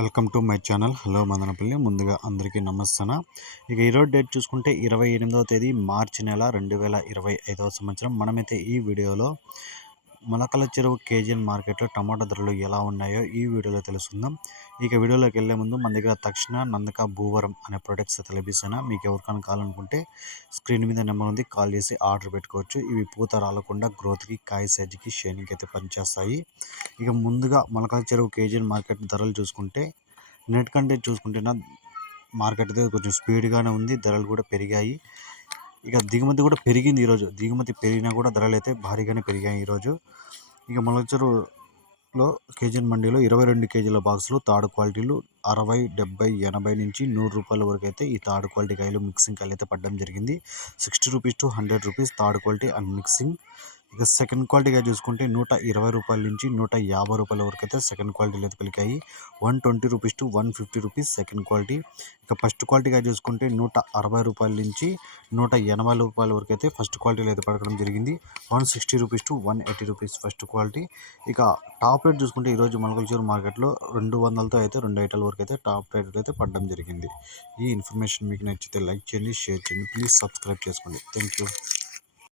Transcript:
Welcome to my channel. Hello Madanapalle. ముందుగా అందరికీ నమస్తన. ఇక ఈరోజు డేట్ చూసుకుంటే ఇరవై ఎనిమిదవ తేదీ మార్చి నెల రెండు వేల ఇరవై ఐదవ సంవత్సరం. మనమైతే ఈ వీడియోలో మొలకల చెరువు కేజీఎన్ మార్కెట్లో టమాటా ధరలు ఎలా ఉన్నాయో ఈ వీడియోలో తెలుసుకుందాం. ఇక వీడియోలోకి వెళ్ళే ముందు మన దగ్గర తక్షణ నందక భూవరం అనే ప్రొడక్ట్స్ అయితే లభిస్తాయి మీకు ఎవరికైనా కావాలనుకుంటే స్క్రీన్ మీద నెంబర్ ఉంది కాల్ చేసి ఆర్డర్ పెట్టుకోవచ్చు. ఇవి పూత రాలకుండా గ్రోత్కి కాయ సైజుకి షేనింగ్కి అయితే పనిచేస్తాయి. ఇక ముందుగా మొలకల చెరువు కేజీఎన్ మార్కెట్ ధరలు చూసుకుంటే నెట్ కంటే చూసుకుంటే మార్కెట్ అయితే కొంచెం స్పీడ్గానే ఉంది ధరలు కూడా పెరిగాయి. ఇక దిగుమతి కూడా పెరిగింది ఈరోజు. దిగుమతి పెరిగినా కూడా ధరలు అయితే భారీగానే పెరిగాయి ఈరోజు. ఇక మొలచెరువులో కేజీ మండీలో ఇరవై రెండు కేజీల బాక్సులు తాడు క్వాలిటీలు అరవై డెబ్బై ఎనభై నుంచి నూరు రూపాయల వరకు అయితే ఈ తాడు క్వాలిటీ కాయలు మిక్సింగ్ కాయలు అయితే పడడం జరిగింది. Sixty rupees to hundred rupees తాడు క్వాలిటీ అండ్ మిక్సింగ్ ఇక సెకండ్ క్వాలిటీగా చూసుకుంటే నూట ఇరవై రూపాయల నుంచి నూట యాభై రూపాయల వరకు అయితే సెకండ్ క్వాలిటీలో అయితే పలికాయి. One twenty rupees to one fifty rupees second quality ఇక ఫస్ట్ క్వాలిటీగా చూసుకుంటే నూట అరవై రూపాయల నుంచి నూట ఎనభై రూపాయల వరకు అయితే ఫస్ట్ క్వాలిటీలో అయితే పడడం జరిగింది. One sixty rupees to one eighty rupees first quality ఇక టాప్ రేట్ చూసుకుంటే ఈరోజు మలకల్చూరు మార్కెట్లో రెండు వందలతో అయితే రెండు ఐటల వరకు అయితే టాప్ రేట్ అయితే పడడం జరిగింది. ఈ ఇన్ఫర్మేషన్ మీకు నచ్చితే లైక్ చేయండి షేర్ చేయండి ప్లీజ్ సబ్స్క్రైబ్ చేసుకోండి. Thank you